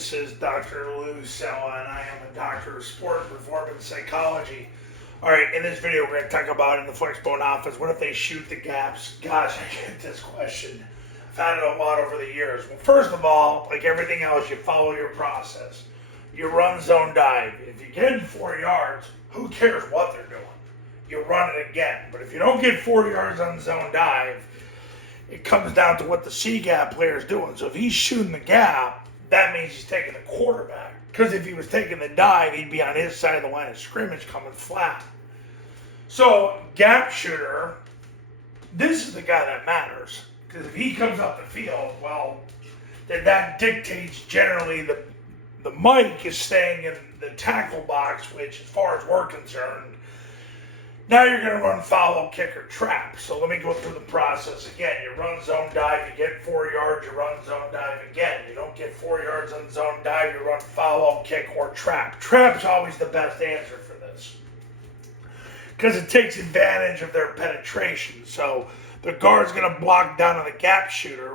This is Dr. Lou Sella, and I am a doctor of sport and performance psychology. All right, in this video, we're going to talk about in the Flexbone offense, what if they shoot the gaps? Gosh, I get this question. I've had it a lot over the years. Well, first of all, like everything else, you follow your process. You run zone dive. If you get in 4 yards, who cares what they're doing? You run it again. But if you don't get 4 yards on zone dive, it comes down to what the C-gap player is doing. So if he's shooting the gap, that means he's taking the quarterback. Because if he was taking the dive, he'd be on his side of the line of scrimmage coming flat. So, gap shooter, this is the guy that matters. Because if he comes up the field, well, then that dictates generally the mic is staying in the tackle box, which as far as we're concerned, now you're going to run follow, kick, or trap. So let me go through the process again. You run zone dive, you get 4 yards, you run zone dive again. You don't get 4 yards on zone dive, you run follow, kick, or trap. Trap's always the best answer for this because it takes advantage of their penetration. So the guard's going to block down on the gap shooter.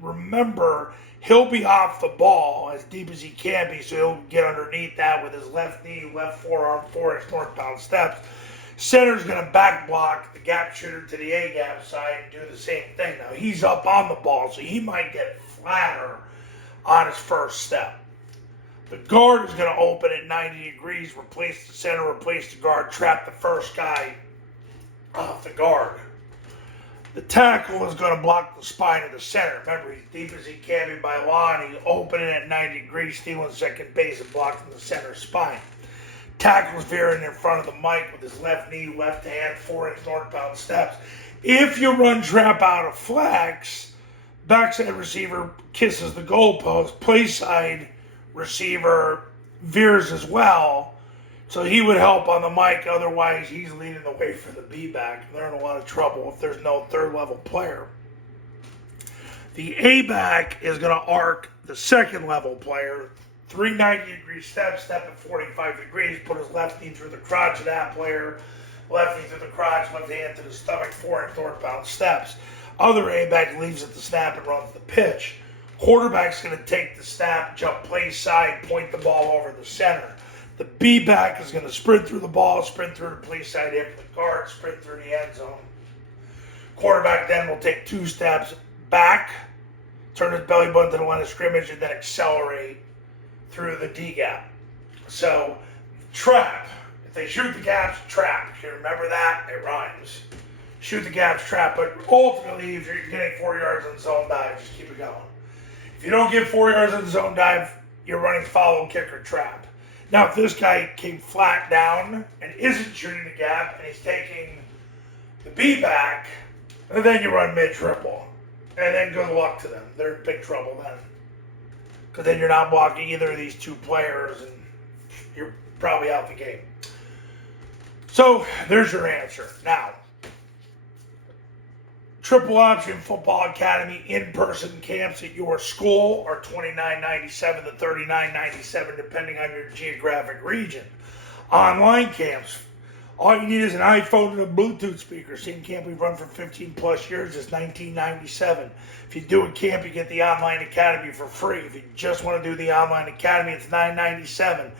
Remember, he'll be off the ball as deep as he can be, so he'll get underneath that with his left knee, left forearm, 4-inch northbound steps. Center's going to back block the gap shooter to the A-gap side and do the same thing. Now, he's up on the ball, so he might get flatter on his first step. The guard is going to open at 90 degrees, replace the center, replace the guard, trap the first guy off the guard. The tackle is going to block the spine of the center. Remember, he's deep as he can be by law, and he's opening at 90 degrees, stealing second base and blocking the center spine. Tackle's veering in front of the mic with his left knee, left hand, 4-inch northbound steps. If you run trap out of flex, backside receiver kisses the goalpost, play side receiver veers as well, so he would help on the mic. Otherwise, he's leading the way for the B-back. They're in a lot of trouble if there's no third-level player. The A-back is going to arc the second-level player. 390-degree steps, step at 45 degrees, put his left knee through the crotch of that player, left knee through the crotch, left hand to the stomach, 4-inch northbound steps. Other A-back leaves at the snap and runs the pitch. Quarterback's going to take the snap, jump play side, point the ball over the center. The B-back is going to sprint through the ball, sprint through the play side, hit the guard, sprint through the end zone. Quarterback then will take 2 steps back, turn his belly button to the line of scrimmage, and then accelerate through the D-gap. So, trap. If they shoot the gaps, trap. If you remember that, it rhymes. Shoot the gaps, trap. But ultimately, if you're getting 4 yards on zone dive, just keep it going. If you don't get 4 yards on zone dive, you're running follow, kick, or trap. Now, if this guy came flat down and isn't shooting the gap, and he's taking the B back, and then you run mid-triple. And then good luck to them. They're in big trouble then. Because then you're not blocking either of these two players, and you're probably out the game. So, there's your answer. Now, Triple Option Football Academy in-person camps at your school are $29.97 to $39.97, depending on your geographic region. Online camps, all you need is an iPhone and a Bluetooth speaker. Same camp we've run for 15 plus years is $19.97. If you do a camp, you get the online academy for free. If you just want to do the online academy, it's $9.97.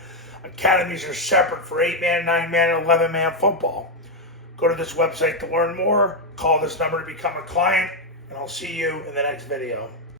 Academies are separate for 8-man, 9-man, and 11-man football. Go to this website to learn more. Call this number to become a client, and I'll see you in the next video.